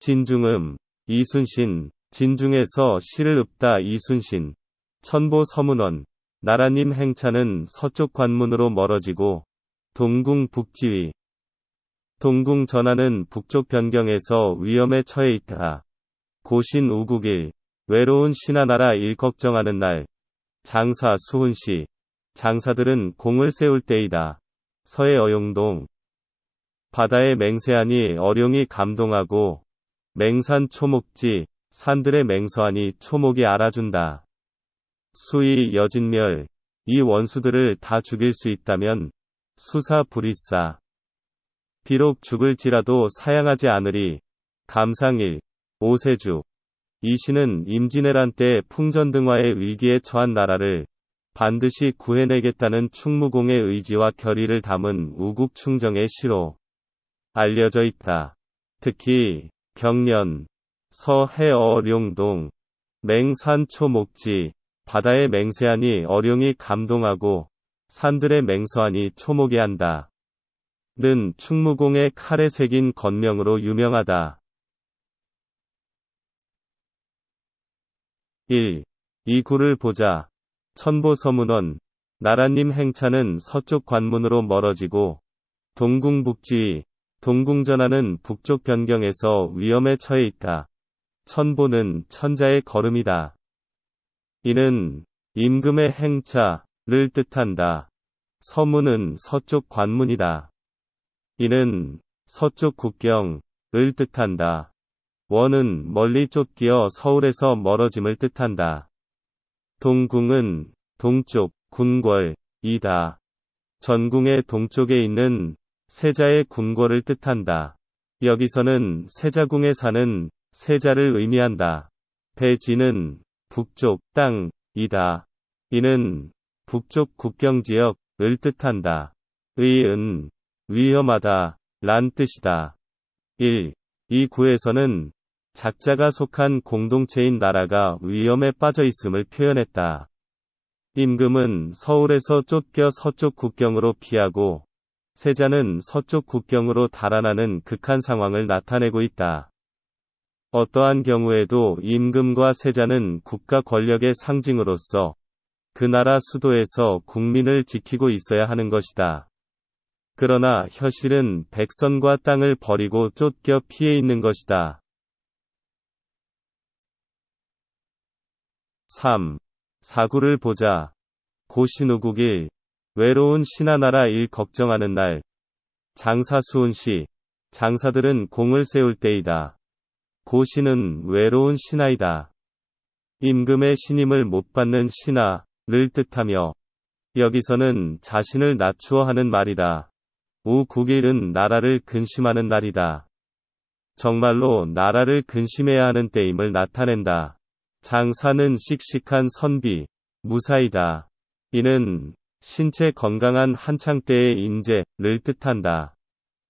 진중음, 이순신, 진중에서 시를 읊다 이순신. 천보 서문원, 나라님 행차는 서쪽 관문으로 멀어지고 동궁 북지위. 동궁 전하는 북쪽 변경에서 위험에 처해 있다. 고신 우국일, 외로운 신하나라 일 걱정하는 날. 장사 수훈시, 장사들은 공을 세울 때이다. 서해 어용동. 바다의 맹세하니 어룡이 감동하고 맹산 초목지, 산들의 맹서하니 초목이 알아준다. 수의 여진멸, 이 원수들을 다 죽일 수 있다면 수사 불이싸. 비록 죽을지라도 사양하지 않으리. 감상일, 오세주. 이 시는 임진왜란 때 풍전등화의 위기에 처한 나라를 반드시 구해내겠다는 충무공의 의지와 결의를 담은 우국충정의 시로 알려져 있다. 특히 경년, 서해어룡동, 맹산초목지, 바다의 맹세하니 어룡이 감동하고 산들의 맹서하니 초목이 한다. 는 충무공의 칼에 새긴 건명으로 유명하다. 1. 이 구를 보자. 천보서문원, 나라님 행차는 서쪽 관문으로 멀어지고 동궁 북지위, 동궁 전하는 북쪽 변경에서 위험에 처해 있다. 천보는 천자의 걸음이다. 이는 임금의 행차를 뜻한다. 서문은 서쪽 관문이다. 이는 서쪽 국경을 뜻한다. 원은 멀리 쫓기어 서울에서 멀어짐을 뜻한다. 동궁은 동쪽, 궁궐이다. 전궁의 동쪽에 있는 세자의 궁궐을 뜻한다. 여기서는 세자궁에 사는 세자를 의미한다. 배지는 북쪽 땅이다. 이는 북쪽 국경지역을 뜻한다. 의은 위험하다 란 뜻이다. 1. 이 구에서는 작자가 속한 공동체인 나라가 위험에 빠져 있음을 표현했다. 임금은 서울에서 쫓겨 서쪽 국경으로 피하고 세자는 서쪽 국경으로 달아나는 극한 상황을 나타내고 있다. 어떠한 경우에도 임금과 세자는 국가 권력의 상징으로서 그 나라 수도에서 국민을 지키고 있어야 하는 것이다. 그러나 현실은 백성과 땅을 버리고 쫓겨 피해 있는 것이다. 3. 사구를 보자. 고신우국일, 외로운 신하나라 일 걱정하는 날. 장사 수훈시, 장사들은 공을 세울 때이다. 고신은 외로운 신하이다. 임금의 신임을 못 받는 신하를 뜻하며 여기서는 자신을 낮추어 하는 말이다. 우국일은 나라를 근심하는 날이다. 정말로 나라를 근심해야 하는 때임을 나타낸다. 장사는 씩씩한 선비, 무사이다. 이는 신체 건강한 한창 때의 인재를 뜻한다.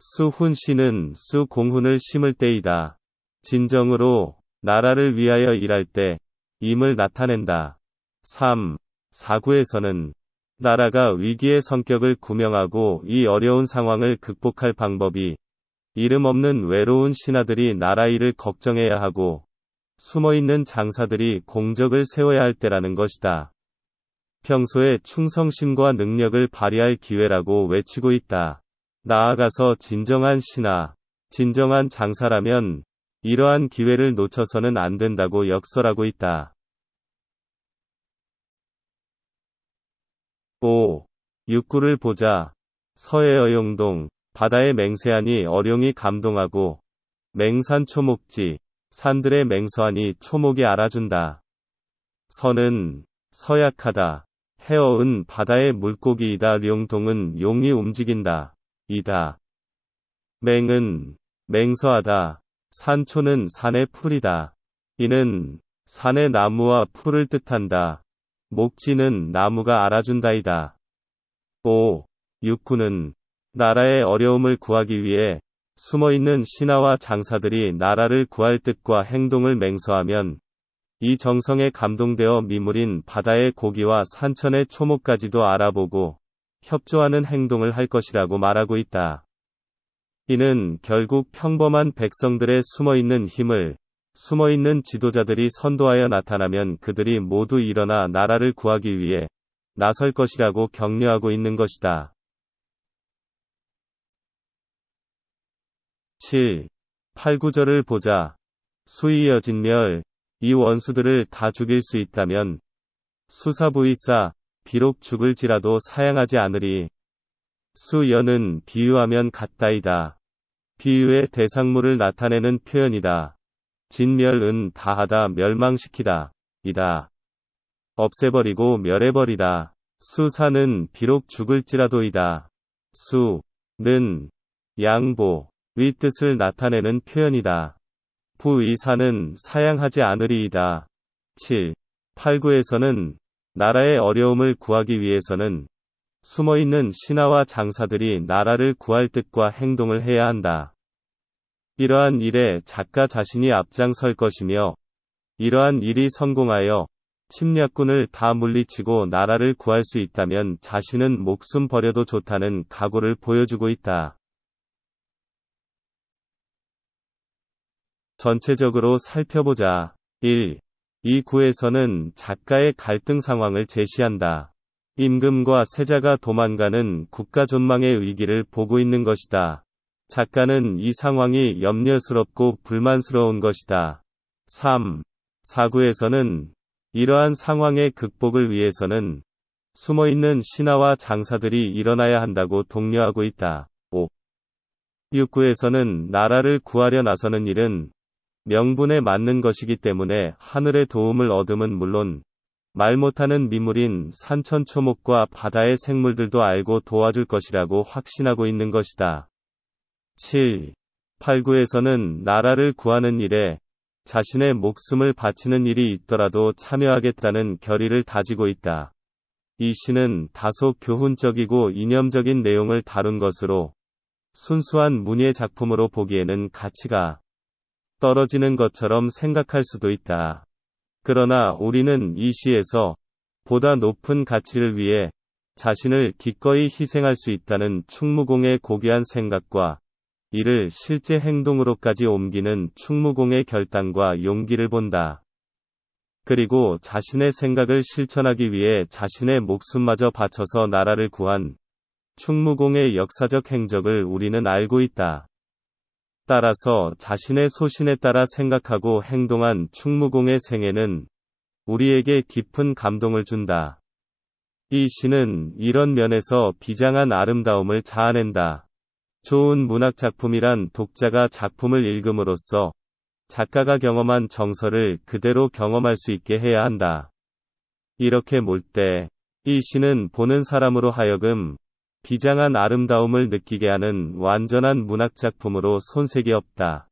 수훈시는 수공훈을 심을 때이다. 진정으로 나라를 위하여 일할 때 임을 나타낸다. 3. 사구에서는 나라가 위기의 성격을 구명하고 이 어려운 상황을 극복할 방법이 이름 없는 외로운 신하들이 나라 일을 걱정해야 하고 숨어있는 장사들이 공적을 세워야 할 때라는 것이다. 평소에 충성심과 능력을 발휘할 기회라고 외치고 있다. 나아가서 진정한 신하, 진정한 장사라면 이러한 기회를 놓쳐서는 안 된다고 역설하고 있다. 5. 육구를 보자. 서해어용동, 바다의 맹세하니 어룡이 감동하고 맹산초목지, 산들의 맹서하니 초목이 알아준다. 서는 서약하다. 해어은 바다의 물고기이다. 룡동은 용이 움직인다. 이다. 맹은 맹서하다. 산초는 산의 풀이다. 이는 산의 나무와 풀을 뜻한다. 목지는 나무가 알아준다이다. 5. 육구는 나라의 어려움을 구하기 위해 숨어있는 신하와 장사들이 나라를 구할 뜻과 행동을 맹서하면 이 정성에 감동되어 미물인 바다의 고기와 산천의 초목까지도 알아보고 협조하는 행동을 할 것이라고 말하고 있다. 이는 결국 평범한 백성들의 숨어있는 힘을 숨어있는 지도자들이 선도하여 나타나면 그들이 모두 일어나 나라를 구하기 위해 나설 것이라고 격려하고 있는 것이다. 7. 8, 9절을 보자. 수이여진멸. 이 원수들을 다 죽일 수 있다면 수사부이사 비록 죽을지라도 사양하지 않으리. 수여는 비유하면 같다이다. 비유의 대상물을 나타내는 표현이다. 진멸은 다하다 멸망시키다 이다. 없애버리고 멸해버리다. 수사는 비록 죽을지라도이다. 수는 양보의 뜻을 나타내는 표현이다. 부의사는 사양하지 않으리이다. 7, 8, 9에서는 나라의 어려움을 구하기 위해서는 숨어있는 신하와 장사들이 나라를 구할 뜻과 행동을 해야 한다. 이러한 일에 작가 자신이 앞장설 것이며 이러한 일이 성공하여 침략군을 다 물리치고 나라를 구할 수 있다면 자신은 목숨 버려도 좋다는 각오를 보여주고 있다. 전체적으로 살펴보자. 1. 이 구에서는 작가의 갈등 상황을 제시한다. 임금과 세자가 도망가는 국가 존망의 위기를 보고 있는 것이다. 작가는 이 상황이 염려스럽고 불만스러운 것이다. 3. 4구에서는 이러한 상황의 극복을 위해서는 숨어있는 신하와 장사들이 일어나야 한다고 독려하고 있다. 5. 6구에서는 나라를 구하려 나서는 일은 명분에 맞는 것이기 때문에 하늘의 도움을 얻음은 물론 말 못하는 미물인 산천초목과 바다의 생물들도 알고 도와줄 것이라고 확신하고 있는 것이다. 7, 8, 9에서는 나라를 구하는 일에 자신의 목숨을 바치는 일이 있더라도 참여하겠다는 결의를 다지고 있다. 이 시는 다소 교훈적이고 이념적인 내용을 다룬 것으로 순수한 문예 작품으로 보기에는 가치가 떨어지는 것처럼 생각할 수도 있다. 그러나 우리는 이 시에서 보다 높은 가치를 위해 자신을 기꺼이 희생할 수 있다는 충무공의 고귀한 생각과 이를 실제 행동으로까지 옮기는 충무공의 결단과 용기를 본다. 그리고 자신의 생각을 실천하기 위해 자신의 목숨마저 바쳐서 나라를 구한 충무공의 역사적 행적을 우리는 알고 있다. 따라서 자신의 소신에 따라 생각하고 행동한 충무공의 생애는 우리에게 깊은 감동을 준다. 이 시는 이런 면에서 비장한 아름다움을 자아낸다. 좋은 문학작품이란 독자가 작품을 읽음으로써 작가가 경험한 정서를 그대로 경험할 수 있게 해야 한다. 이렇게 몰 때 이 시는 보는 사람으로 하여금 비장한 아름다움을 느끼게 하는 완전한 문학작품으로 손색이 없다.